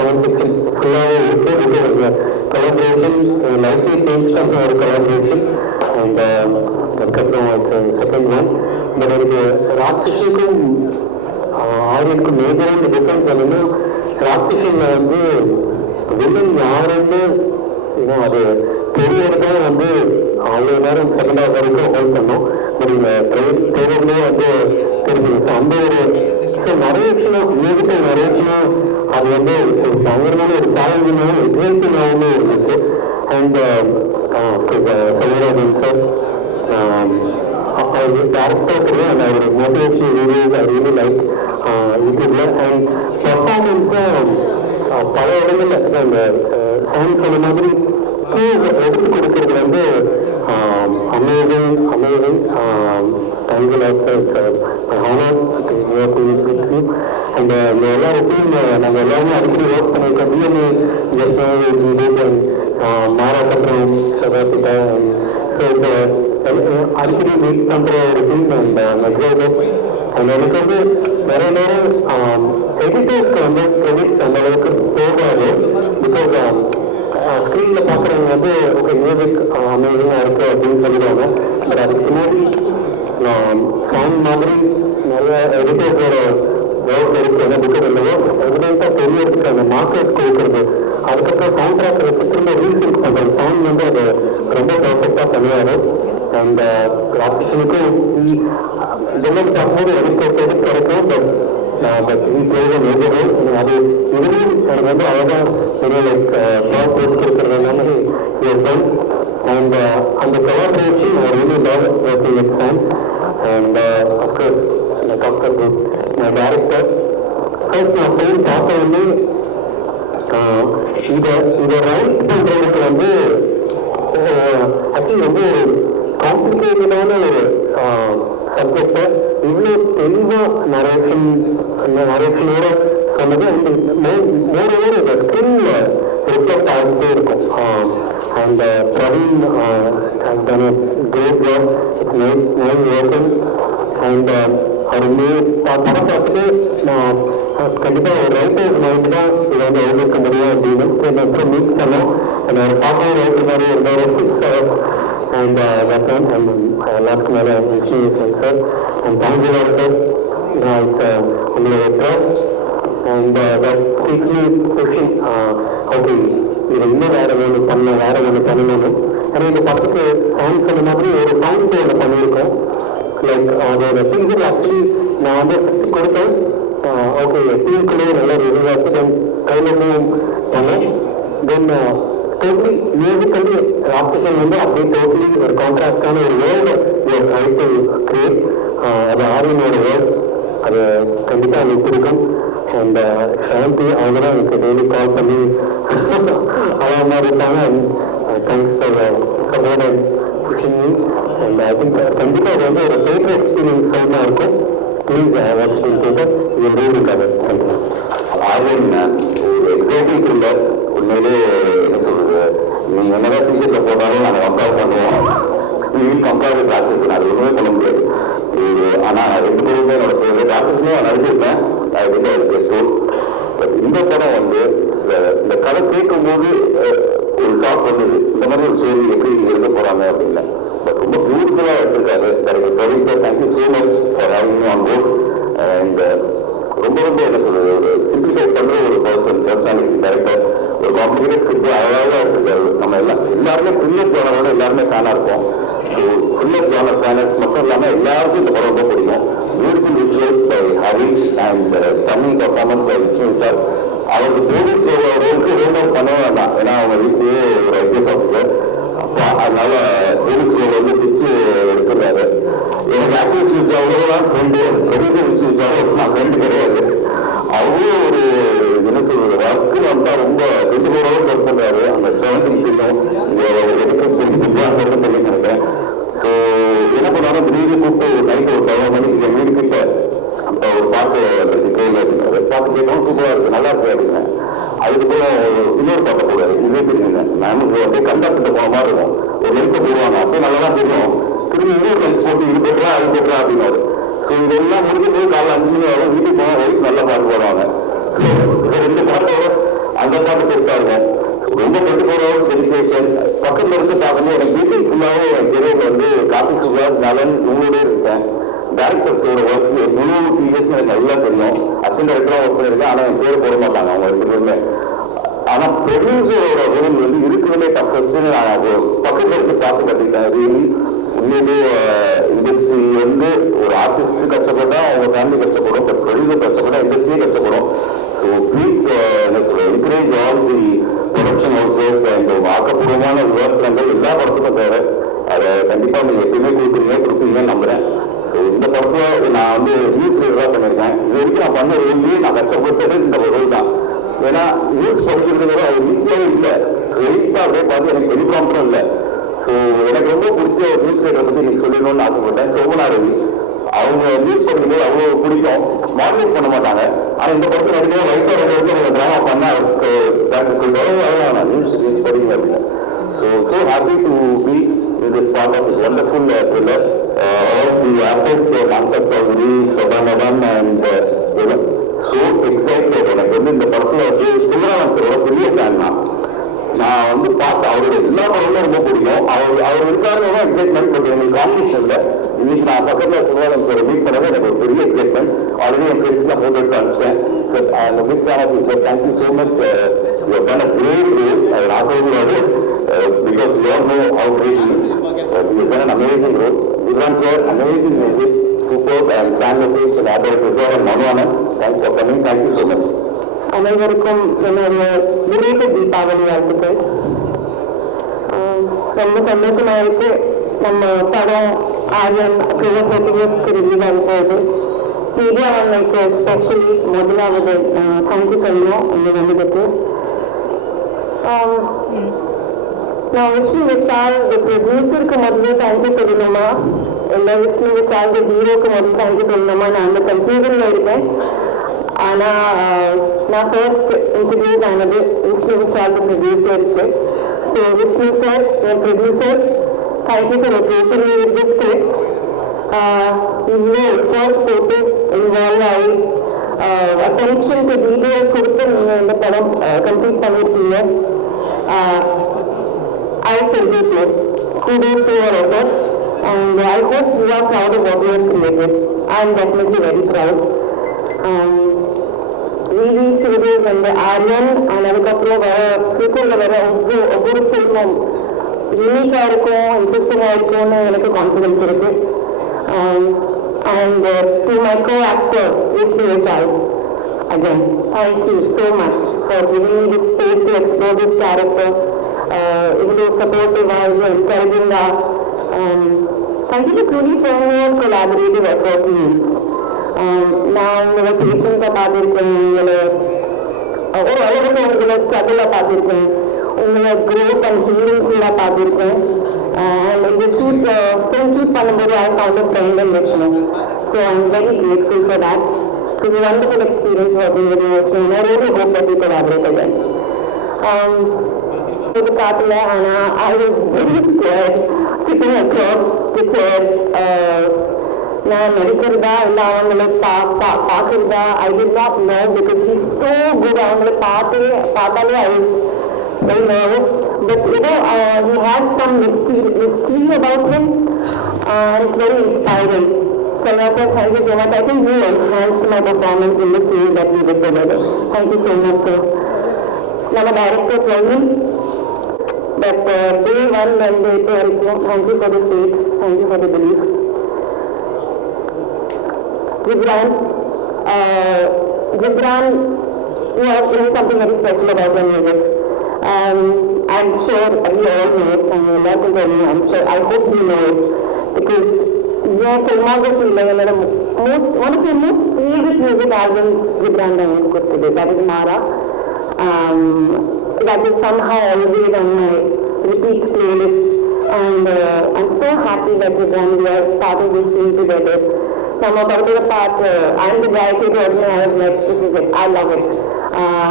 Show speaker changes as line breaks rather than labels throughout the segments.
Comment section ஃபுல்லாகவே இருக்கு இருக்கு கொலாபரேஷன் லைஃபை சேஞ்ச் பண்ண ஒரு கொலாபரேஷன் அண்ட் uh, அதுக்கப்புறம் செகண்ட் ஒன் பட் எனக்கு ராட்சஸுக்கும் ஆரியனுக்கும் மேஜரான டிஃப்ரென்ஸ் என்னன்னா ராட்சஸில் வந்து வில்லன் யாருன்னு இன்னும் அது தெரியறதா வந்து அவ்வளோ நேரம் செகண்ட் ஹாஃப் வரைக்கும் ஹோல்ட் பண்ணோம். பட் இந்த ட்ரெயின் ட்ரெயிலர்லேயே வந்து தெரிஞ்சுச்சு அந்த ஒரு ஸோ நிறைய விஷயம் மியூசிக்கல் நிறைய விஷயம் அது வந்து ஒரு பயங்கரமான ஒரு சேலஞ்சிங்காகவும் எக்ஸைட்டிங்காகவும் இருந்துச்சு. அண்ட் செல்வராஜன் சார் அவர் டேரக்டர் கூட அந்த ஒரு motivation videos I really like யூடியூப்ல அண்ட் பர்ஃபார்மன்ஸும் பல இடங்கள்ல அந்த சாங் அந்த மாதிரி எடுத்து கொடுக்கறது வந்து amazing amazing thank you honour and எல்லாருக்கும் நாங்கள் எல்லாருமே அடிக்கடி ஒர்க் பண்ணியிருக்கோம் பிஎம்ஏ ஜெய்சன் மாறாக்கப்புறம் சதாபிட்டா ஸோ இந்த அடிக்கடி மீட் பண்ணுற ஒரு டீம் அண்ட் மெக்ஸோடோ அண்ட் எனக்கு வந்து நிறைய நேரம் எடிட்டர்ஸ்க்கு வந்து கிரெடிட்ஸ் அந்த அளவுக்கு போகாது பிகாஸ் ஸ்க்ரீனில் பார்க்குறவங்க வந்து ஓகே மியூசிக் அமேசிங்காக இருக்குது அப்படின்னு சொல்லிடுவாங்க பட் அதுக்கு பின்னாடி சாங் மாதிரி நிறைய எடிட்டர்ஸோட ஒர்க் இருக்கு. ஏன்னா புக்கு அந்த ஒர்க் எவிடென்ட்டாக தெரியறதுக்கு அந்த மார்க்கெட்ஸ் கொடுக்குறது. அதுக்கப்புறம் சவுண்ட் ட்ராக் வச்சு திரும்ப ரீசெட் பண்ணுறது சவுண்ட் வந்து அது ரொம்ப பர்ஃபெக்டாக பண்ணுவார் அந்த ஆப்ஷனுக்கும் இதெல்லாம் பார்க்கும்போது எனக்கு எடுத்து கிடைக்கும். பட் பட் அது இதுலேயும் வந்து அழகாக ஒரு லைக் போட்டு கொடுக்குறது எல்லாமே அண்ட் அந்த collaboration I really love working with Sam and uh, of course I நான் ஃபோன் பார்த்த வந்து இதை இதை ரைட் பண்ணுறதுக்கு வந்து ஆக்சுவலி வந்து ஒரு காம்ப்ளிகேட்டடான ஒரு சப்ஜெக்டை இவ்வளோ தெளிவாக நரேஷன் அந்த சொன்னது மோர் ஓவர் இந்த ஸ்கின்ல ரிஃப்ளெக்ட் ஆகிட்டே இருக்கும். And Praveen and done great job it's nine working and அவர் மே படம் பார்த்து நான் கண்டிப்பாக ஒரு ரைட்டர்ஸ் மைண்ட் தான் இதை வந்து எழுதிருக்க முடியும் அப்படின்னு என்னை அப்புறம் மீட் பண்ணோம். அண்ட் அவர் பார்க்கவும் ரைட்டர் மாதிரி இருந்தார். சார் அண்ட் வெப்பன் அண்ட் எல்லாத்துக்கும் மேலே விஷயம் sir and thank you lot sir உங்களோட trust and that teach me pushing okay இது இன்னும் வேற ஒன்று பண்ண வேற ஒன்று பண்ணணும்னு. ஏன்னா இந்த படத்துக்கு சாங் சொன்ன மாதிரி ஒரு சாங் ஒன்று பண்ணியிருக்கோம். லைக் uh, அதோட டீசர் ஆக்சுவலி நான் வந்து ஃபஸ்ட் கொடுத்தேன். ஓகே டீக்குள்ளே நல்ல ரிசல்ட் ஆச்சு கையில் பண்ணேன். தென் டோட்டலி மியூசிக்கலி ஆப்டிகல் வந்து அப்படியே டோட்டலி ஒரு கான்ட்ராக்டான ஒரு வேர்ல்டு ஒரு ரைட்டு கிரியேட் uh, அது ஆரியனோட வேர்ல்ட் அது கண்டிப்பாக எனக்கு அந்த அண்ட் சாந்தி அவங்க தான் எனக்கு டெய்லி கால் பண்ணி அவ்வளோ மாதிரி இருந்தாங்க thanks for support and pushing me and I think கண்டிப்பாக அது வந்து ஒரு தேட்டர் எக்ஸ்பீரியன்ஸ் தான் இருக்கும். ப்ளீஸ் வாட்ச் கேட்டு இது ரூல் கவர் தேங்க்யூ
ஆர்வம் ஒரு எக்ஸாம்பிள் எனக்கு ஆக்டிவ் ஸ்விட்ச் அவ்வளோதான் ஃப்ரெண்டு ப்ரொடியூசர் ஸ்விட்ச் நான் ஃப்ரெண்டு கிடையாது அவ்வளோ ஒரு என்ன சொல்றது ஒர்க்கு வந்தா ரொம்ப டுவெண்ட்டி ஃபோர் ஹவர்ஸ் ஒர்க் பண்றாரு அந்த செவன்டி கிட்டும் இங்கே ஸோ என்ன பண்ணாலும் திடீர்னு கூப்பிட்டு ஒரு நைட் ஒரு பதினொரு மணிக்கு என் வீடு கிட்ட அப்போ ஒரு பாட்டு வந்துருக்கு கோயில் பாட்டு கேட்டோம் சூப்பராக இருக்கு நல்லா இருக்கு அப்படின்னு அதுக்கப்புறம் இன்னொரு பாட்டை போடுறாரு இதே தெரியுங்க நானும் அப்படியே கண்டாக்டில் போன மாதிரி இருக்கும் ஒரு நெருக்க போடுவாங்க அப்படியே நல்லா தான் தெரியும் திரும்பி இன்னொரு போட்டு இது பெட்டரா அது அப்படின்னாரு ஸோ இதெல்லாம் முடிஞ்சு போய் காலைல அஞ்சு மணி ஆகும் வீட்டுக்கு போனால் வரைக்கும் நல்லா பாட்டு போடுவாங்க ரெண்டு பாட்டோட அந்த பாட்டு பெருசா இருக்கும் ரொம்ப டுவெண்ட்டி ஃபோர் ஹவர்ஸ் டெடிகேஷன் பக்கத்துல இருந்து பார்க்கும்போது எனக்கு வீட்டில் ஃபுல்லாகவே என் கெரியர் வந்து கார்த்திக் சுப்ராஜ் நலன் இவங்களோட இருக்கேன் டேரக்டர்ஸோட ஒர்க் முழு பீரியட்ஸ் எனக்கு நல்லா தெரியும் அசிஸ்டன்ட் டேரக்டராக ஒர்க் பண்ணியிருக்கேன் ஆனால் என் பேர் போட மாட்டாங்க அவங்க ரெண்டு பேருமே ப்ரொடியூசரோட ரோல் வந்து இருக்கிறதுலே டஃபஸ்ட்னு நான் பக்கத்தில் இருந்து பார்த்து கற்றுக்கிட்டேன் ரியலி இண்டஸ்ட்ரி வந்து ஒரு ஆர்டிஸ்ட் கஷ்டப்பட்டா அவங்க ஃபேமிலி கஷ்டப்படும் பட் ப்ரொடியூசர் கஷ்டப்பட்டா இண்டஸ்ட்ரியே கஷ்டப்படும். ஸோ ப்ளீஸ் என்ன சொல்ல encourage all the production houses and ஆக்கப்பூர்வமான விமர்சனங்கள் எல்லா படத்துக்கும் தேவை. அதை கண்டிப்பாக நீங்கள் எப்பயுமே கொடுக்குறீங்க கொடுப்பீங்கன்னு நம்புறேன். ஸோ இந்த படத்தில் நான் வந்து நியூஸ் ரீடராக பண்ணியிருக்கேன். இது வரைக்கும் நான் பண்ண ரோல்லேயே நான் கஷ்டப்பட்டது இந்த ரோல் தான். ஏன்னா நியூஸ் படிக்கிறதுங்கிற ஒரு ஈஸியாக இல்லை. ஸ்ட்ரெயிட்டாக அப்படியே பார்த்து எனக்கு வெளிப்பாம்பரம் இல்லை. எனக்கு ரொம்ப பிடிச்ச ஒரு நியூஸ் ரீடரை பற்றி நீங்கள் சொல்லணும்னு ஆசைப்பட்டேன். சோமனா ரவி அவங்க நியூஸ் பண்ணிக்கிறது அவ்வளோ பிடிக்கும். மாடலிங் பண்ண மாட்டாங்க. ஆனால் இந்த படத்தில் நடிக்கிற ரைட்டர் வந்து நீங்கள் ட்ராமா பண்ண டாக்டர் சொல்லுவாங்க அதெல்லாம் நியூஸ் நியூஸ் படிங்க அப்படின்னு so so happy to be in this part of wonderful wonderful thriller all the actors Manasa Choudhary சோபானவன் and அவர் இருந்தாலும் இருக்காருன்னு எக்ஸைட்மெண்ட் பட் எங்களுக்கு காம்பினேஷன்ல இன்னைக்கு நான் பக்கத்தில் சிவராமச்சரை மீட் பண்ணது எனக்கு ஒரு பெரிய எக்ஸைட்மெண்ட் ஆல்ரெடி என் ஃப்ரெண்ட்ஸ்லாம் ஃபோட்டோ எடுத்து அனுப்பிச்சேன். சார் அந்த big fan sir thank you so much you பண்ண அ கிரேட் ரோல் நான் சொல்லக்கூடாது because you all know how great is you an amazing role Vikram sir amazing music super and San Lokesh and operator sir and மனுவானன் thanks for coming thank you so much
அனைவருக்கும் என்னுடைய விரைவு தீபாவளி வாழ்த்துக்கள். ஆஹ் ரொம்ப சந்தோஷமா நம்ம படம் ஆரியன் அப்படிலாம் தேர்ட்டி ரிலீஸ் ஆக போகுது மீடியா அண்ணனுக்கு எஸ்பெஷலி முதலாவது தேங்க்யூ சொல்லணும் உங்க வந்ததுக்கு. நான் விஷ்ணு விஷால் இப்போ ப்ரொடியூசருக்கு முதல்ல தேங்க்யூ சொல்லணுமா இல்லை விஷ்ணு விஷால் ஹீரோக்கு முதல்ல தேங்க்யூ சொல்லணுமா நான் அந்த கன்ஃபியூஷன்ல இருக்கேன். ஆனால் நான் ஃபர்ஸ்ட் இன்ட்ரடியூஸ் ஆனது விஷ்ணு விஷால் ப்ரொடியூசருக்கு so Vishnu sir N producer thank you for approaching this script இவ்வளோ எஃபர்ட் போட்டு இன்வால்வ் ஆகி அட்டென்ஷன் டு டீடைல்ஸ் கொடுத்து நீங்கள் இந்த படம் கம்ப்ளீட் பண்ணியிருக்கீங்க ஆஹ், I salute you. Kudos to your effort. And I hope you are proud of what you have created. I am definitely very proud. Um, VV serials அந்த Aaryan and அதுக்கப்புறம் வர ஃபியூச்சரில் வர ஒவ்வொரு ஒவ்வொரு ஃபில்மும் யூனிக்காக இருக்கும் இன்ட்ரெஸ்டிங்காக இருக்கும்னு எனக்கு கான்ஃபிடன்ஸ் இருக்கு and to my co actor Vishnu Vishal again, thank you so much for giving me this space to explore this character. Uh, இவ்வளோ சப்போர்ட்டிவா இவ்வளோ என்கரேஜிங்கா thank you for truly showing me what collaborative effort means. Um, நான் உங்களோட பேஷன்ஸை பார்த்துருக்கேன் உங்களை அஹ், ஒரு அளவுக்கு உங்களை ஸ்ட்ரகிளை பார்த்துருக்கேன் உங்களை க்ரோத் அண்ட் ஹீலிங்குள்ள பார்த்துருக்கேன் அண்ட் இந்த ஷூட் ஃபிலிம் ஷூட் பண்ணும்போது I found a friend and லட்சணம் so I am very grateful for that It was a wonderful experience working with you, so I really hope that we collaborate again. Um, இது பார்க்கல ஆனா I was very scared sitting across the chair நான் நடிக்கிறதா இல்லை அவங்கள பா பா பார்க்கறதா I did not know because is so good அவங்கள பார்த்தே பார்த்தாலே I was very nervous but you know uh, he had some mystery, mystery about him uh, and it's very inspiring so that's why thank you so much I think you enhanced my performance in the scene that we did together thank you so much sir நம்ம director Praveen but டே ஒன்ல இருந்து இப்போ வரைக்கும் thank you for the faith thank you for the belief Gibran, uh, Gibran, have done something very special about your music. Um, I'm sure we all know it, and you're not going I'm sure, I hope you know it, because your filmography, like most, one of your most favorite music albums, Gibran Daniel Kurtude, that is Mara. Um, that is somehow always on my repeat playlist, and uh, I'm so happy that Gibran, we are part of this scene together நம்ம படத்தோட பார்த்து அந்த காயத்ரி உடனே I was like this is it I love it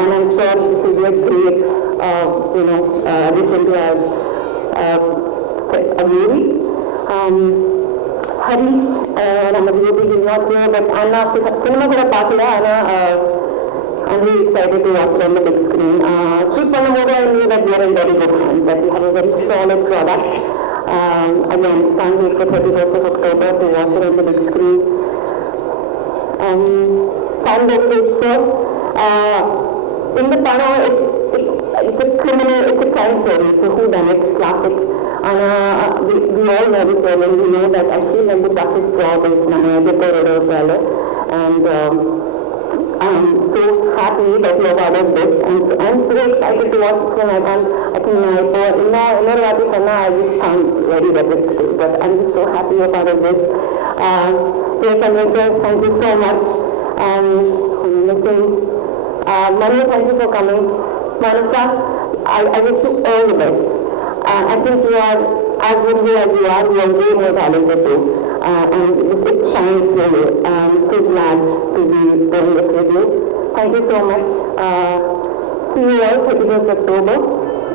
and I'm sure this is a great uh, you know uh, addition to our uh, a movie um, Harish uh, நம்ம movie is not there but ஆனால் cinema கூட பார்க்கல ஆனால் I'm really excited to watch on the big screen. Uh, shoot பண்ணும்போது I knew that we are in very good hands, that we have a very solid product. Um, again, can't wait for 31st of October to watch it on the big screen. Um, fan page, sir. Uh, in the Pana, it's, it, it's a criminal, it's a crime story, it's a whodunit classic. And uh, we, we all know this and we know that actually when the toughest job is நம்ம எதிர்ப்போரோட வேலை and um, I'm so happy that you have ordered this. I'm, I'm so excited to watch this and I can't, I can, now, many of these are now I use time ready the book, but I'm just so happy about the books. Uh, Rachel Nixon, thank you so much. Um, Nixon, uh, Manu, thank you for coming. Manusa, I, I wish you all the best. Uh, I think you are as busy as you are, you are way more talented too. Uh, and it, it shines in you. I'm so glad to be doing this with you. Thank you so much. Uh, see you all 30th of October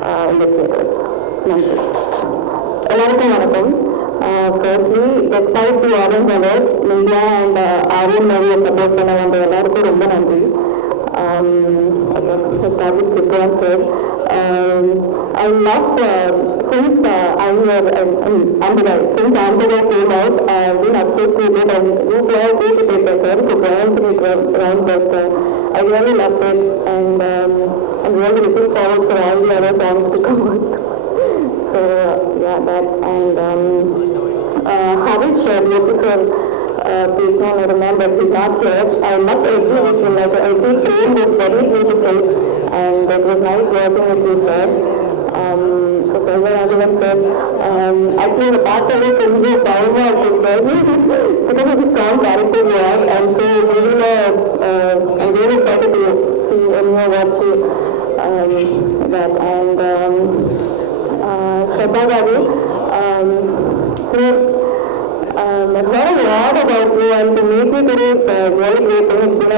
uh, in the theaters. Thank you. எல்லாருக்கும் வணக்கம் firstly despite the orange alert media and Aaryan மூவியை support பண்ண வந்த எல்லாருக்கும் ரொம்ப நன்றி Sadiq Vikranth sir I love uh, since uh, I'm your um, um, Ambika, since Ambika came out, uh, we have succeeded and we were going to take a turn to Brian's round, but uh, I really loved it and um, I'm really looking forward for all the other songs to come out. So yeah, that and um, uh, Harvard shared with because. Uh, please now I remember not church. I must agree. Like I think it was very beautiful and it was nice working with you sir. Um, so everyone said, um, actually the part of it will be power out concern because of the strong character you have and so we will uh, uh, I really try to see and you um, that and um, చెప్పగలరు నాకు lot about and మీకు కూడా very great చిన్న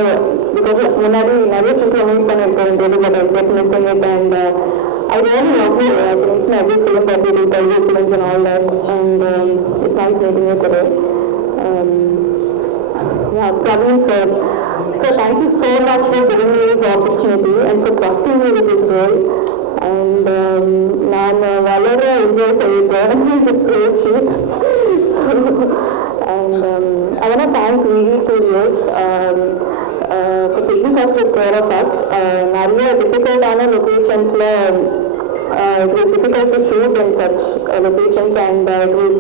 because ఉన్నది అదే చూసి అమీపనేటువంటి but because when uh, I really love it. I think I did film that did interview films and all that and um, it's nice meeting you today. Um, yeah, Praveen sir. So thank you so much for giving me this opportunity and for trusting me with this role. And um, நான் வளர enjoy பண்ணிட்டேன் and um, I want to thank VV Studios um, uh, for taking such good care of us. Uh, நிறைய டிஃபிகல்ட்டான லொக்கேஷன்ஸில் uh, it was difficult to shoot in such uh, locations and uh, it was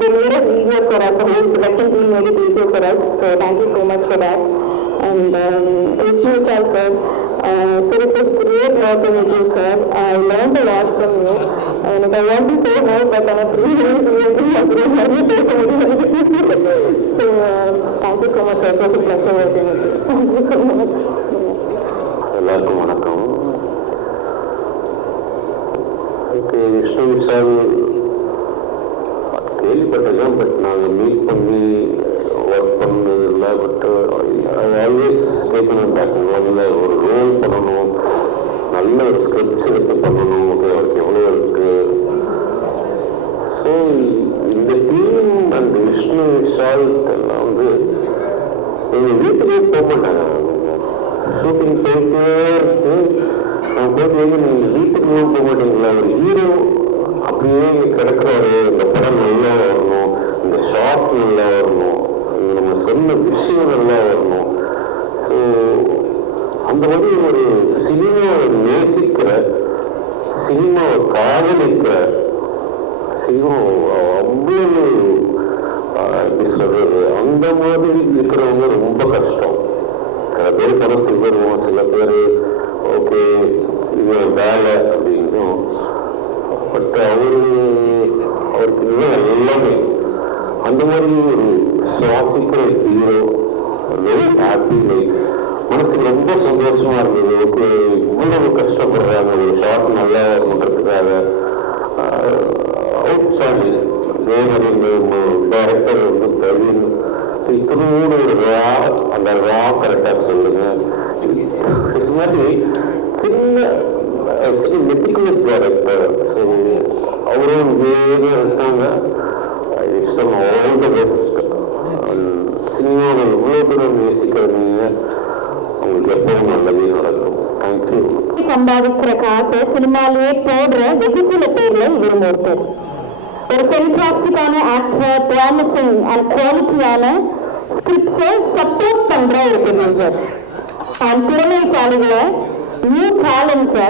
they made it easier for us, the whole production team made it easier for us. So thank you so much for that. And um, Vishnu Chal sir, uh, so it was great working with you sir. I learned a lot from you. And if I want to say more, but I'm a three years So uh, thank you so much sir. It was a pleasure working with you. Thank you so much.
எல்லாருக்கும் வணக்கம் எனக்கு விஷ்ணு விஷால் கேள்விப்பட்டிருக்கேன் but நாங்கள் meet பண்ணி work பண்ணது இல்லை but I always கேட்கணும் பேக்கில் ஒரு ரோல் பண்ணணும் சிறப்பு ஒரு பண்ணணும் அவருக்கு எவ்வளோ இருக்கு ஸோ இந்த டீம் அந்த விஷ்ணு விஷால் எல்லாம் வந்து எங்கள் வீட்டுக்கே போக மாட்டாங்க ஷூட்டிங் போயிட்டே இருக்கு நான் போயிட்டு நீங்கள் வீட்டுக்கு போக மாட்டீங்களா ஒரு ஹீரோ அப்படியே கிடக்கிறாரு இந்த படம் நல்லா வரணும் இந்த ஷார்ட் நல்லா வரணும் நம்ம சொன்ன விஷயம் நல்லா வரணும் ஸோ அந்த மாதிரி ஒரு சினிமாவை நேசிக்கிற சினிமாவை காதலிக்கிற சினிமா அவ்வளவு எப்படி சொல்றது அந்த மாதிரி இருக்கிறவங்க ரொம்ப கஷ்டம். சில பேர் படத்துக்கு வருவோம் சில பேர் ஓகே இது வேலை அப்படின்னும் பட் அவரு அவருக்கு இதுதான் எல்லாமே அந்த மாதிரி ஒரு சுவாசிக்கிற ஹீரோ வெரி ஹாப்பி லைஃப் மனசு ரொம்ப சந்தோஷமா இருந்தது. ஓகே இவ்வளவு கஷ்டப்படுறாங்க ஒரு ஷார்ட் நல்லா பண்றதுக்காக அவுட் ஸ்டாண்டிங் இதே டைரக்டர் வந்து பிரவீன் இத்தனோட ஒரு ரா அந்த ரா கரெக்டாக சொல்லுங்க. இட்ஸ் மாதிரி சின்ன மெட்டிகுலஸ் டைரக்டர் ஸோ அவரும் இதே இருக்காங்க. இட்ஸ் ஆல் த பெஸ்ட் சினிமாவில் இவ்வளோ தூரம் நேசிக்கிறீங்க எப்பவும் நல்லதே நடக்கும்.
தேங்க்யூ
சம்பாதிக்கிற காசை சினிமாலேயே போடுற வெகு சில பேர்ல இவரும் ஒருத்தர் ஒரு ஃபென்டாஸ்டிக்கான ஆக்டர் ப்ராமிசிங் அண்ட் குவாலிட்டியான ஸ்கிரிப்ட்ஸை சப்போர்ட் பண்ற ஒரு ப்ரொடியூசர் அண்ட் திறமைசாலிகளை நியூ டேலண்ட்ஸை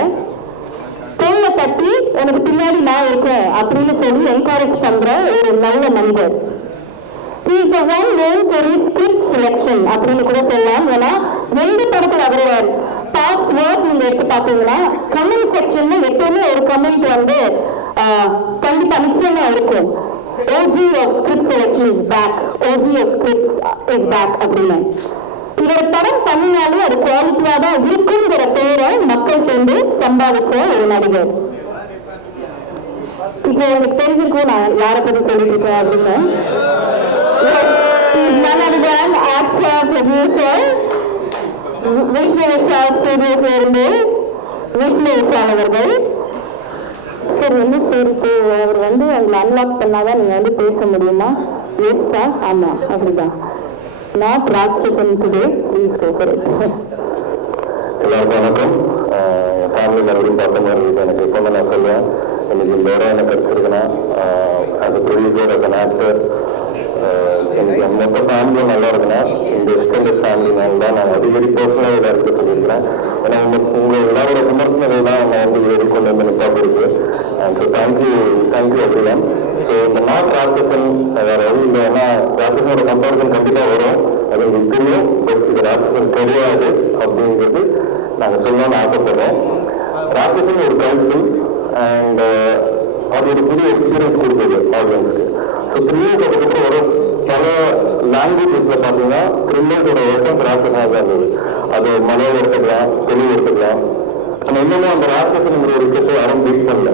பொண்ணை பற்றி உனக்கு பின்னாடி நான் இருக்கேன் அப்படின்னு சொல்லி என்கரேஜ் பண்ற ஒரு நல்ல மனிதர் He is a one known for அப்படின்னு கூட சொல்லலாம். ஏன்னா எந்த படத்தில் அவரோட பார்ட்ஸ் ஒர்க் நீங்க எடுத்து பார்த்தீங்கன்னா கமெண்ட் செக்ஷன்ல எப்பவுமே ஒரு கமெண்ட் வந்து கண்டிப்பா நிச்சயமா இருக்கும். OG of script selection is back OG of script is back அப்படின்னு. இவர் படம் பண்ணினாலே அது குவாலிட்டியா தான் இருக்குங்கிற பெயரை மக்கள் சேர்ந்து சம்பாதிச்ச ஒரு நடிகர். இப்போ உங்களுக்கு தெரிஞ்சிருக்கும் நான் யாரை பத்தி சொல்லிட்டு இருக்கேன் அப்படின்னு. Actor producer other than actor, producer, Vishnu Vishal சரி இருந்து விஷ்ணு அவர் வந்து அதில் அன்லாக் பண்ணாதான் நீங்கள் வந்து பேச முடியுமா? எஸ் சார் ஆமாம் அப்படிதான். Not Ratsasan today please cooperate
எல்லாருக்கும் வணக்கம். என் ஃபேமிலி மறுபடியும் பார்த்த மாதிரி இருக்கு எனக்கு எப்போ நான் சொல்லுவேன். இன்னைக்கு இந்த இடம் எனக்கு கிடைச்சிருக்குன்னா அது a producer as an actor எனக்கு என் மொத்த ஃபேமிலியும் நல்லா இருக்குன்னா இந்த எக்ஸ்டெண்டட் ஃபேமிலினால தான் நான் அடிக்கடி பர்சனல் இதாக இருக்க சொல்லியிருக்கிறேன். ஏன்னா உங்க உங்கள் எல்லாரோட விமர்சனங்கள் தான் நான் வந்து இது கொண்டு வந்து நிப்பாட்டு இருக்கு so thank you thank you every so இந்த நாட் ராட்சசன் வேற வழி இல்லை. ஏன்னா ராட்சசனோட கம்பேரிசன் கண்டிப்பாக வரும். அது எங்களுக்கு தெரியும். பட் இது ராட்சசன் கிடையாது அப்படிங்கிறது நாங்கள் சொல்லணும்னு ஆசைப்படுறோம். ராட்சசன் ஒரு கல்ஃபுல் அண்ட் uh, அது ஒரு புதிய எக்ஸ்பீரியன்ஸ் கொடுக்குது ஆடியன்ஸு ஸோ த்ரீ இயர்ஸ் அதுக்கப்புறம் ஒரு பல லாங்குவேஜஸில் பார்த்தீங்கன்னா த்ரில்லர்ஸோட ரெஃபரன்ஸ் ராட்சசனாக தான் இருந்தது அது மலையாளம் எடுத்துக்கலாம் தெளிவு எடுத்துக்கலாம் ஆனால் இன்னமும் அந்த ராட்சசனுங்கிற ஒரு விஷயத்தை யாரும் பீட் பண்ணல.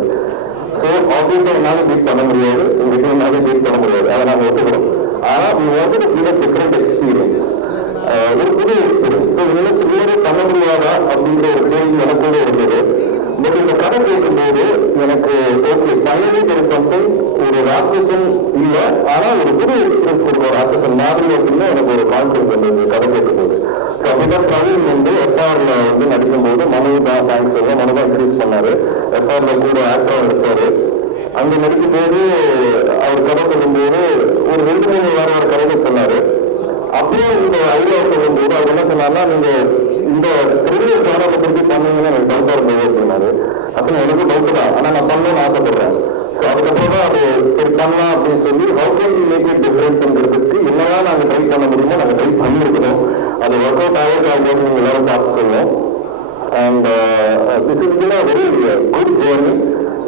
ஸோ ஆப்வியஸாக என்னால் பீட் பண்ண முடியாது. உங்ககிட்ட என்னால் பீட் பண்ண முடியாது. அதை நாங்கள் ஒத்துக்கிறோம் ஆனால் we wanted to different experience ஒரு புது எக்ஸ்பீரியன்ஸ் ஸோ இன்னும் கிளியரே பண்ண முடியாதா அப்படிங்கிற ஒரு கேள்வி எனக்குள்ள இருந்தது. பட் இந்த கதை கேட்கும்போது எனக்கு ஓகே ஃபைனலி தெர் சம்திங் ஒரு ராட்சசன் இல்லை ஆனால் ஒரு புது எக்ஸ்பீரியன்ஸ் இருக்கும் ஒரு ராட்சசன் மாதிரி அப்படின்னு எனக்கு ஒரு கான்ஃபிடன்ஸ் வந்தது இந்த கதை கேட்கும்போது. ஸோ அப்படிதான் பிரவீன் வந்து எஃப்ஆர்ல வந்து நடிக்கும்போது மனு தான் தேங்க்ஸ் சொல்லுவோம் மனு தான் இன்ட்ரடியூஸ் பண்ணாரு. எஃப்ஆர்ல கூட ஆக்டராக நடிச்சாரு. அங்க நடிக்கும்போது அவர் கதை சொல்லும்போது ஒரு ரெண்டு மூணு வேற வேற கதைகள் சொன்னாரு. அப்படியே இந்த ஐடியா சொல்லும்போது அவர் என்ன சொன்னார்னா நீங்க இந்த பெரிய ஜானரை பற்றி பண்ணீங்கன்னா எனக்கு டவுட்டாக இருந்தது அப்படின்னாரு. ஆக்சுவலா எனக்கு டவுட் தான். ஆனா நான் பண்ணணும்னு ஆசைப்படுறேன். ஸோ அதுக்கப்புறம் தான் அது சரி பண்ணலாம் அப்படின்னு சொல்லி ஹவு கேன் மேக் இட் டிஃப்ரெண்ட்ங்கிறதுக்கு என்னதான் நாங்கள் ட்ரை பண்ண முடியுமோ நாங்கள் ட்ரை பண்ணியிருக்கிறோம். அது ஒர்க் அவுட் ஆகிட்டு ஆகும் நீங்கள் எல்லாரும் பார்த்து சொல்லுவோம் and this is been very good journey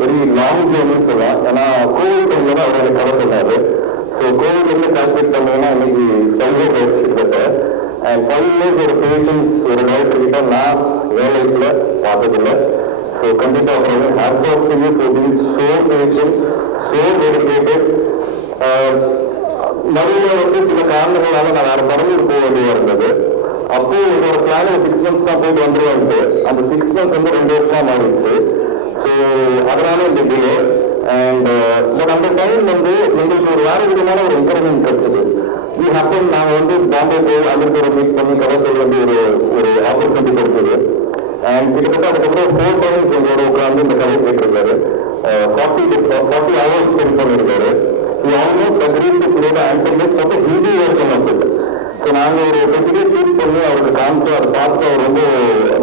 very long ஜேர்னின்னு சொல்லலாம். ஏன்னா கோவிட் டைம்ல தான் அவர் எனக்கு கதை சொன்னார். ஸோ கோவிட்லேருந்து கால்குலேட் பண்ணீங்கன்னா இன்னைக்கு ஃபைவ் இயர்ஸ் ஆயிடுச்சு கிட்டத்தட்ட. அண்ட் ஒரு பேஷன்ஸ் ஒரு டாக்டர் கிட்ட நான் என் பார்த்ததில்லை ஸோ கண்டிப்பாக அப்புறம் hats off you for being so passion so dedicated நடுவில் வந்து சில காரணங்களால நான் வேற படங்களுக்கு போக வேண்டியதாக இருந்தது. அப்போ என்னோட பிளான் ஒரு சிக்ஸ் மந்த்ஸ் தான் போயிட்டு வந்துருவான்ட்டு. அந்த சிக்ஸ் மந்த்ஸ் வந்து ரெண்டு வருஷம் மாறிடுச்சு. ஸோ அதனால இந்த டிலே அண்ட் பட் அந்த டைம் வந்து எங்களுக்கு ஒரு வேற விதமான ஒரு இம்ப்ரூவ்மெண்ட் கிடைச்சது. வி நாங்கள் வந்து பாம்பே போய் அமிர்தரை மீட் பண்ணி கதை சொல்ல வேண்டிய ஒரு ஒரு ஆப்பர்ச்சுனிட்டி கொடுத்தது. அண்ட் கிட்டத்தட்ட அதுக்கப்புறம் ஃபோர் டைம்ஸ் எங்களோட உட்காந்து இந்த கதை கேட்டிருக்காரு. ஃபார்ட்டி ஃபார்ட்டி ஹவர்ஸ் ஸ்பெண்ட் பண்ணியிருக்காரு. He almost agreed to play the antagonist of the Hindi version of so நாங்கள் ஒரு டுவெண்ட்டி டேஸ் ஃபீல் பண்ணி அவருக்கு காமிச்சு அதை பார்த்து அவர் ரொம்ப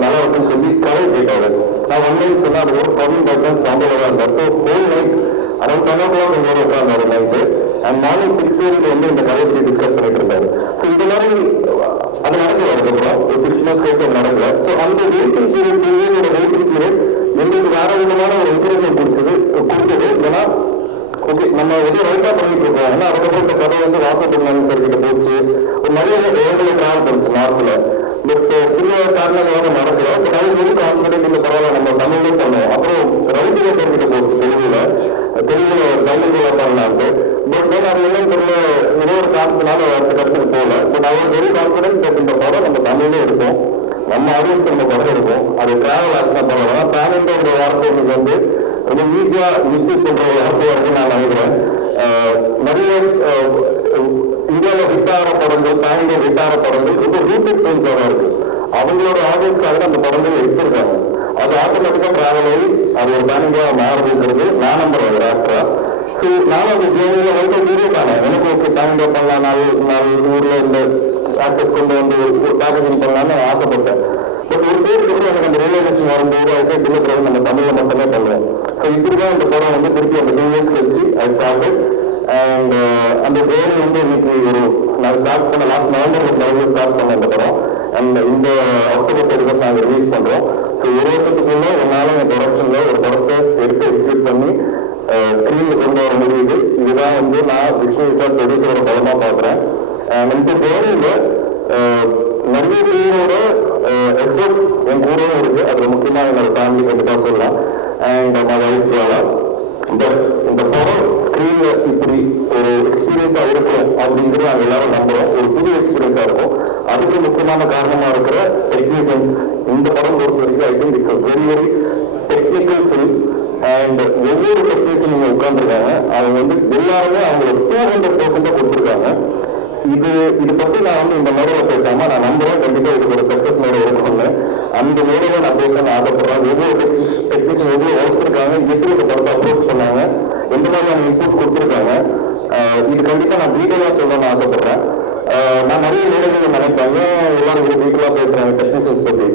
நல்லா இருக்குன்னு சொல்லி கதை கேட்டாரு. நான் ஒன் நைட் சொன்னா அது ஒரு ப்ராப்ளம் பார்க்கணும் சாம்பலாக தான் இருந்தார் so whole night around ten o'clock எங்களோட உட்கார்ந்தாரு நைட்டு மார்னிங் சிக்ஸ் ஏழுக்கு வந்து இந்த கதையை பற்றி டிஸ்கஸ் பண்ணிட்டு இருந்தாரு. ஸோ இந்த மாதிரி அது நடக்கல அதுக்கப்புறம். ஒரு சிக்ஸ் மந்த்ஸ் வரைக்கும் நடக்கல. ஸோ அந்த waiting period to waiting period எங்களுக்கு வேற விதமான ஒரு என்கரேஜ்மெண்ட் கொடுத்தது. கொடுத்தது. ஏன்னா ஓகே நம்ம எது ரைட்டா பண்ணிட்டு இருக்கோம். ஏன்னா அதுக்கப்புறம் இந்த கதை வந்து வாட்ஸ்அப் மேனேஜர் கிட்ட போச்சு. ஒரு நிறைய இடங்களை டிராவல் பண்ணுச்சு நார்த்தில் பட் uh, சில காரணங்களாக நடக்கல. பட் அது சொல்லி கான்ஃபிடென்ட் இல்லை பரவாயில்ல நம்ம தமிழ்லேயே பண்ணுவோம் அப்புறம் ரவிக்கு மேஜர் கிட்ட போச்சு தெலுங்குல. தெலுங்குல தமிழ்ல பண்ணலான்ட்டு பட் அது என்னன்னு தெரியல ஏதோ ஒரு காரணத்தினால அடுத்த கருத்துக்கு போகல. பட் அவர் வெரி கான்ஃபிடென்ட் பட் இந்த படம் நம்ம தமிழ்லேயே இருக்கும். நம்ம ஆடியன்ஸ் நம்ம படம் இருக்கும். அது டிராவல் ஆக்ஷன் பண்ணலாம் பேன் இந்த வார்த்தை வந்து ரொம்ப ஈஸியாக மியூசிக் சொல்ற ஒரு இருக்குன்னு நான் நினைக்கிறேன். நிறைய இந்தியாவில் ஹிட் ஆகிற படங்கள் பேன் ஹிட் ஆகிற படங்கள் ரொம்ப ரூட்டட் ஃபிலிம்ஸாக தான் இருக்கு. அவங்களோட ஆடியன்ஸாக அந்த படங்கள் எடுத்திருக்காங்க. அது ஆட்டோமேட்டிக்காக ட்ராவல் ஆகி அது ஒரு பேனிங்காக மாறுதுங்கிறது நான் நம்புறேன் ஒரு ஆக்டராக ஸோ நானும் அந்த ஜேர்னியில் வந்து வீடியோ எனக்கு ஒரு பேங்களூர் பண்ணலாம் நாலு நாலு ஊரில் இந்த ஆக்டர்ஸ் சென்று வந்து ஒரு ஒரு பேக்கேஜிங் பண்ணலாம்னு நான் ஆசைப்பட்டேன். பட் ஒரு பேருக்கு கூட எனக்கு அந்த ரியலைசேஷன் வரும்போது ஐசா இல்லை நம்ம தமிழில் மட்டுமே பண்ணுவோம். ஸோ இப்படி தான் இந்த படம் வந்து திருப்பி அந்த டூ இயர்ஸ் வச்சு அது சாப்பிட்டு அண்ட் uh, அந்த ஜேர்னி வந்து இன்னைக்கு ஒரு நான் ஸ்டார்ட் பண்ண லாஸ்ட் நவம்பர் நவம்பர் ஸ்டார்ட் பண்ண அந்த படம். அண்ட் இந்த அக்டோபர் தேர்ட்டி ஃபர்ஸ்ட் நாங்கள் ரிலீஸ் பண்ணுறோம் ஸோ ஒரு வருஷத்துக்குள்ளே என்னால் என் ப்ரொடக்ஷனில் ஒரு படத்தை எடுத்து எக்ஸிக்யூட் பண்ணி ஸ்கிரீனில் கொண்டு வர முடியுது. இதுதான் வந்து நான் விஷ்ணு விசார் ப்ரொடியூசரோட படமாக பார்க்குறேன். அண்ட் இந்த ஜேர்னியில் நிறைய பேரோட எக்ஸப்ட் என் கூடவும் இருக்கு. அதுல முக்கியமா என்னோட ஃபேமிலி கண்டிப்பாக சொல்லலாம். அண்ட் மை வைஃப் பட் இந்த படம் ஸ்க்ரீன்ல இப்படி ஒரு எக்ஸ்பீரியன்ஸா இருக்கும் அப்படிங்கிறது நாங்கள் எல்லாரும் நம்புறோம். ஒரு புது எக்ஸ்பீரியன்ஸா இருக்கும். அதுக்கு முக்கியமான காரணமா இருக்கிற டெக்னீஷியன்ஸ் இந்த படம் பொறுத்த வரைக்கும் I think it's very very technical film and ஒவ்வொரு டெக்னீஷியன் இங்க உட்காந்துருக்காங்க அவங்க வந்து எல்லாருமே அவங்களுக்கு டூ ஹண்ட்ரட் பர்சன்ட் கொடுத்துருக்காங்க. இது இது பத்தி நான் வந்து இந்த மேடையில் பேசாம நான் நம்புறேன். கண்டிப்பா இதுக்கு ஒரு சக்சஸ் மேடை இருக்கணும்னு அந்த மேடையில நான் பேசணும்னு ஆசைப்படுறேன். ஒவ்வொரு டெக்னீஷியன் எவ்வளவு உழைச்சிருக்காங்க எப்படி இந்த படத்தை அப்ரோச் பண்ணாங்க? எந்த மாதிரியான இன்புட் கொடுத்துருக்காங்க? இது கண்டிப்பா நான் டீட்டெயிலாக சொல்லணும்னு ஆசைப்படுறேன். நான் நிறைய மேடைகள் நினைப்பாங்க எல்லாரும் இவ்வளவு டீட்டெயிலாக பேசுறாங்க டெக்னீஷியன்ஸ் பத்தி?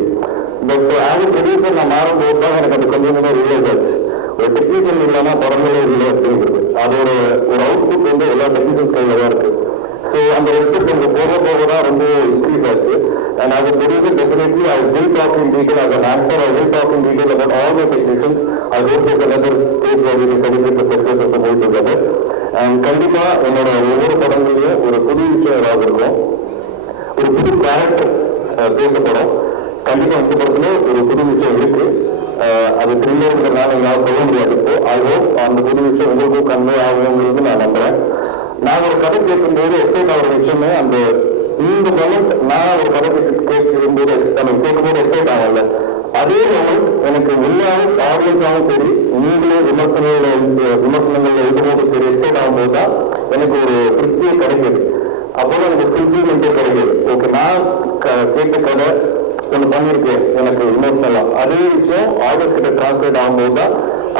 பட் அது ப்ரொடியூசர் நான் மாறும்போது தான் எனக்கு அது கொஞ்சம் கொஞ்சம் ரியலைஸ் ஆச்சு. ஒரு டெக்னீஷியன் இல்லாமல் படங்களே இல்லை அப்படிங்கிறது. அதோட ஒரு அவுட்புட் வந்து எல்லா டெக்னீஷியன் கையில் தான் இருக்கு. ஸோ அந்த ரெஸ்பெக்ட் எனக்கு போக போக தான் ரொம்ப இன்க்ரீஸ் ஆச்சு. அண்ட் அது a definitely I will talk in detail as an actor I will talk in detail about all my technicians I hope is another stage stage where we can celebrate the success of என்னோட ஒவ்வொரு படங்களையும் ஒரு புது விஷயம் ஏதாவது இருக்கும். ஒரு புது கேரக்டர் பேசப்படும். கண்டிப்பா இந்த படத்துல ஒரு புது விஷயம் இருக்கு. அது த்ரில்லர்ங்கிறதுனால எங்களால் சொல்ல முடியாது. இப்போ ஐ ஹோப் அந்த புது விஷயம் உங்களுக்கும் கன்வே ஆகுங்கிறது நான் நம்புறேன். நான் ஒரு கதை கேட்கும்போது எக்ஸைட் ஆகிற விஷயமே அந்த இந்த மொமெண்ட் நான் ஒரு கதை கேட்கும்போது நம்ம கேட்கும்போது எக்ஸைட் ஆகல. அதே மொமெண்ட் எனக்கு உள்ளாலும் ஆடியன்ஸாகவும் சரி நீங்களே விமர்சனங்களை விமர்சனங்கள் எழுதும்போது சரி எக்ஸைட் ஆகும்போது தான் எனக்கு ஒரு திருப்தியே கிடைக்குது. அப்போதான் எனக்கு ஃபுல்ஃபில்மெண்ட்டே கிடைக்குது. ஓகே நான் க- கேட்ட கதை ஒன்று பண்ணியிருக்கேன் எனக்கு இமோஷனலா அதே விஷயம் ஆடியன்ஸ் கிட்ட டிரான்ஸ்லேட் ஆகும்போது தான்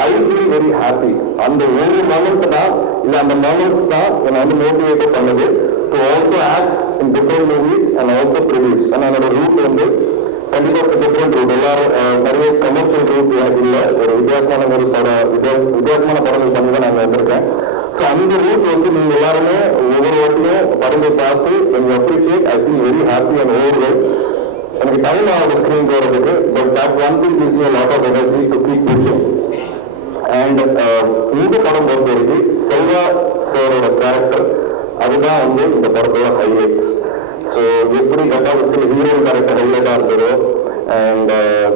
ஐ ஃபீல் வெரி ஹாப்பி அந்த ஒரு மொமெண்ட் தான் இல்லை அந்த மொமெண்ட்ஸ் தான் என்னை வந்து மோட்டிவேட்டே பண்ணுது to also act in different movies and also produce ஆனால் என்னோட ரூட் வந்து கண்டிப்பாக டிஃப்ரெண்ட் ரூட் எல்லாரும் நிறைய கமர்ஷியல் ரூட் எனக்கு இல்லை. ஒரு வித்தியாசமான ஒரு படம் வித்தியாசமான படங்கள் பண்ணி தான் நாங்கள் வந்திருக்கேன். ஸோ அந்த ரூட் வந்து நீங்கள் எல்லாருமே ஒவ்வொரு வாட்டியும் படங்கள் பார்த்து நீங்கள் appreciate I feel very happy and over எனக்கு டைம் ஆகுது ஸ்க்ரீன் போகிறதுக்கு but that one thing gives you lot of energy to peak keep and uh, இந்த படம் பொறுத்த வரைக்கும் செல்வா சாரோட கேரக்டர் அதுதான் வந்து இந்த படத்தோட ஹைலைட் ஸோ எப்படி கட்டாபிக்ஸில் ஹீரோ கேரக்டர் ஹைலைட்டாக இருந்ததோ அண்ட்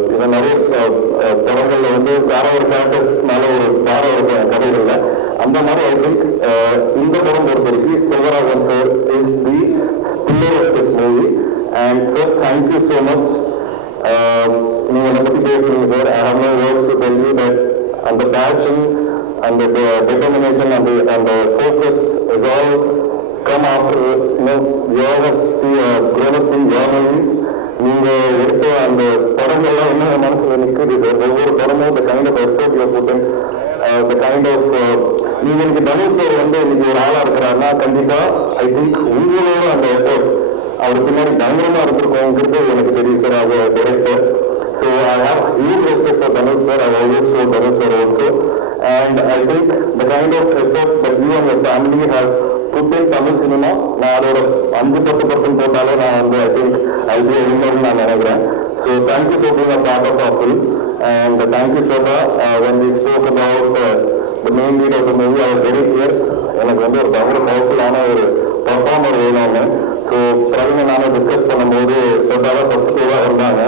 இது நிறைய அஹ், படங்கள்ல வந்து வேற ஒரு கேரக்டர்ஸ் மேல ஒரு வேற ஒரு கதைகள்ல. அந்த மாதிரி ஐ திங்க் uh, இந்த படம் பொறுத்த வரைக்கும் Selvaraghavan sir is the pillar of this movie and sir thank you so much நீங்க என்னை பத்தி பேசுறீங்க sir I have no words to tell you that அந்த பேஷன் அந்த determination and the and the focus is all come after you know you all have see uh, grown up seeing your movies. நீங்க எடுத்த அந்த படங்கள்லாம் என்ன என் மனசுல நிக்குது sir ஒவ்வொரு படமும் the kind of effort you have put in uh, the kind of uh, நீங்க இன்னைக்கு தனுஷ் சார் வந்து இன்னைக்கு ஒரு ஆளா இருக்கிறாருன்னா கண்டிப்பா ஐ திங்க் உங்களோட அந்த எஃபர்ட் அவர் பின்னாடி பயங்கரமா இருந்திருக்கோங்கிறது எனக்கு தெரியும் சார். அவர் director So I have huge respect for Dhanush sir. I've always known Dhanush sir also. And I think the kind of effort that you and your family have put நான் அதோட அஞ்சு பத்து பர்சன்ட் போட்டாலே நான் வந்து I think I be winner நான் நினைக்கிறேன். So thank you for being a part of our and thank you Shobha when we spoke about the main lead of the movie our very clear எனக்கு வந்து ஒரு பயங்கர பவர்ஃபுல்லான ஒரு performer வேணும்னு. So Praveen நானும் டிஸ்கஸ் பண்ணும்போது டோட்டலாக பாசிட்டிவாக இருந்தாங்க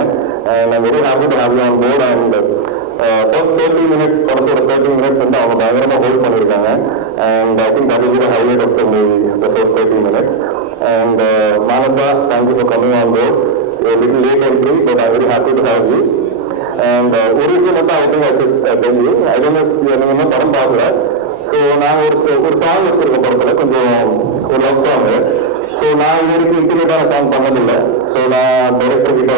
நான் very happy to happy on board and first thirty minutes படத்தோட தேர்ட்டி மினிட்ஸ் வந்து அவங்க பயங்கரமாக ஹோல்ட் பண்ணியிருக்காங்க and I think that is highlight of the movie the first thirty minutes and Manasa thank you for coming on board little late entry but I very happy to have you and ஒரு விஷயம் மட்டும் I think I Delhi I don't நீங்கள் இன்னும் படம் பார்க்கல so நாங்கள் ஒரு ஒரு சாங் வச்சுருக்கோம் படத்தில் கொஞ்சம் ஒரு லவ் சாங்கு ஸோ நான் இது வரைக்கும் இன்டிமேட்டான சாங் பண்ணதில்லை. ஸோ நான் டைரக்டர் கிட்ட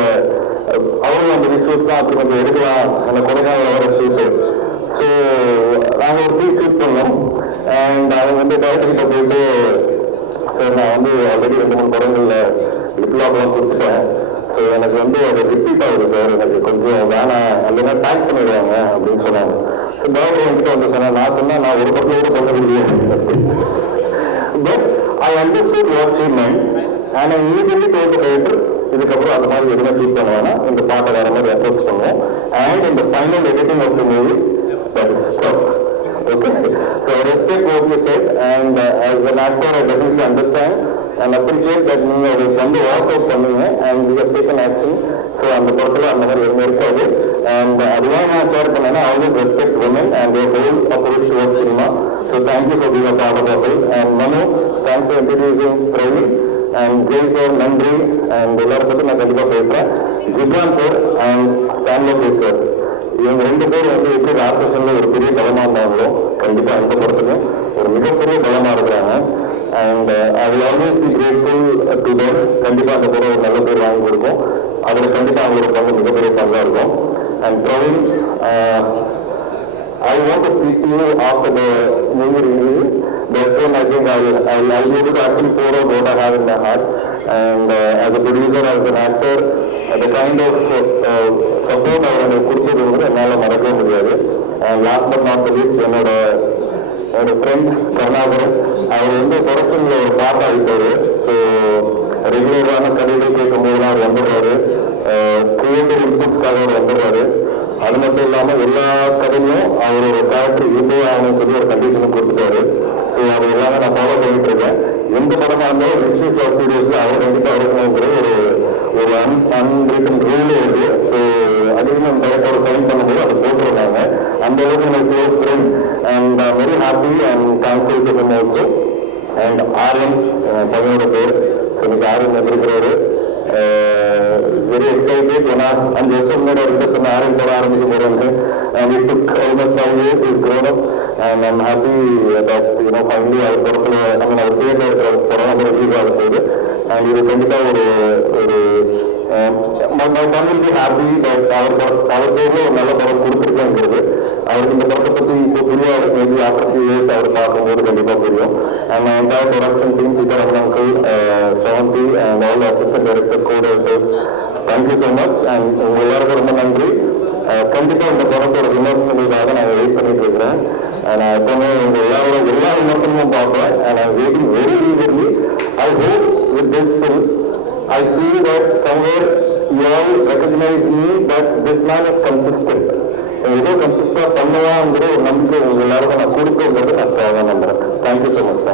அவரும் அந்த விஷுவல்ஸ் தான் அப்படி கொஞ்சம் எடுக்கலாம். அந்த கொடைக்கானல் வர ஷூட்டு ஸோ நாங்கள் ஒரு சீட் ஷூட் பண்ணோம். அண்ட் அவங்க வந்து டைரக்டர் கிட்ட போயிட்டு சார் நான் வந்து ஆல்ரெடி ரெண்டு மூணு படங்களில் டிப்ளாப்லாம் கொடுத்துட்டேன். ஸோ எனக்கு வந்து அது ரிப்பீட் ஆகுது சார். எனக்கு கொஞ்சம் வேணாம். இல்லைன்னா பேக் பண்ணிடுவாங்க அப்படின்னு சொன்னாங்க. டாக்டர் வந்துட்டு வந்து சொன்னேன் நான் சொன்னேன் நான் ஒரு பக்கம் கூட பண்ணது but I understood what she mind and I immediately told director இதுக்கப்புறம் அந்த மாதிரி எதுவுமே ஷூட் பண்ண வேணாம். இந்த பாட்டை வேற மாதிரி அப்ரோச் பண்ணுவோம். அண்ட் இந்த final editing of the movie that is stop Okay, so I respect what you said, and uh, as an actor, I definitely understand and appreciate அதை வந்து வாட்ச் அவுட் பண்ணுங்க and we have taken action. So அந்த படத்தில் அந்த மாதிரி எதுவுமே இருக்காது. And அதுதான் நான் ஷேர் பண்ணேன்னா always respect women and their whole approach towards. So thank you for being a part of our bill. And Manu, thanks for introducing Praveen. And great sir, நன்றி and எல்லாரும் பத்தி நான் கண்டிப்பா பேசுறேன். ஜிப்ரான் சார் and சாம்லோ sir இவங்க ரெண்டு பேரும் வந்து எப்படி ஆர்டிஸ்ட்ல ஒரு பெரிய பலமாக இருந்தாங்களோ கண்டிப்பாக அந்த படத்துலையும் ஒரு மிகப்பெரிய பலமாக இருக்கிறாங்க. And I will always be grateful to them கண்டிப்பாக அந்த படம் ஒரு நல்ல பேர் வாங்கி கொடுக்கும். அதில் கண்டிப்பாக அவங்களோட பங்கு மிகப்பெரிய பங்காக இருக்கும். And Praveen I want to speak to you after the movie release. That's when I think I'll, I'll, I'll be able to actually pour out what I have in my heart. And uh, as a producer, as an actor, uh, the kind of uh, support அவர் எனக்கு கொடுத்தது வந்து என்னால் மறக்கவே முடியாது and last but not least என்னோட என்னோட friend Karunakaran அவர் வந்து தொடக்கத்தில் ஒரு பாட்டு ஆகிட்டாரு ஸோ ரெகுலரான கதைகள் கேட்கும் போதெல்லாம் அவர் வந்துடுறாரு கிரியேட்டிவ் இன்புட்ஸாக அவர் வந்துடுறாரு அது மட்டும் இல்லாம எல்லா கதையும் அவரோட கேரக்டர் இருந்தே ஆகணும்னு சொல்லி ஒரு கண்டிஷன் கொடுத்துட்டாரு. ஸோ அது எல்லாமே நான் ஃபாலோ பண்ணிட்டு இருக்கேன். எந்த படமா இருந்தாலும் லட்சுமி ஆஃப் சீரியல்ஸ் அவர் கண்டிப்பா இருக்கணுங்கிற ஒரு ஒரு அன் அன்ரிட்டன் ரூலே இருக்கு. ஸோ அதையும் நம்ம டேரக்டர் சைன் பண்ணும்போது அதை போட்டிருக்காங்க. அந்த அளவுக்கு எனக்கு close friend and very happy and thankful to him also and RN பையனோட பேர். ஸோ இன்னைக்கு ஆர்என் வெரி எக்ஸைட்டட் ஏன்னா அஞ்சு வருஷம் முன்னாடி அவர்கிட்ட சொன்ன ஆரம்பி போட ஆரம்பிக்க போறேன்னு and it took almost five years is grown up. And I'm happy that you know finally அவர் படத்துல I mean அவர் பேர்ல இருக்கிற படம் வந்து ரிலீஸ் ஆக போகுது and இது கண்டிப்பாக ஒரு ஒரு my my son will be happy that அவர் படம் அவர் பேர்ல ஒரு நல்ல படம் கொடுத்துருக்கேங்கிறது அவருக்கு இந்த படத்தை பற்றி இப்போ புரியாது மேபி ஆஃப்டர் ஃபியூ இயர்ஸ் அவர் பார்க்கும்போது கண்டிப்பாக புரியும் and entire production team chicken uncle seventy and all assistant directors co directors thank you so much and உங்க எல்லாருக்கும் ரொம்ப நன்றி. கண்டிப்பாக கண்டிப்பா இந்த படத்தோட விமர்சனங்களுக்காக நான் வெயிட் பண்ணிட்டு இருக்கிறேன். நான் எப்பவுமே உங்க எல்லாரோட எல்லா விமர்சனமும் பார்ப்பேன். And waiting very eagerly I hope with this film I feel that somewhere you all recognise me that this man is consistent. ஏதோ கன்சிஸ்டா பண்ணுவாங்கிற ஒரு நம்பிக்கை உங்க எல்லாருக்கும் நான் கொடுக்க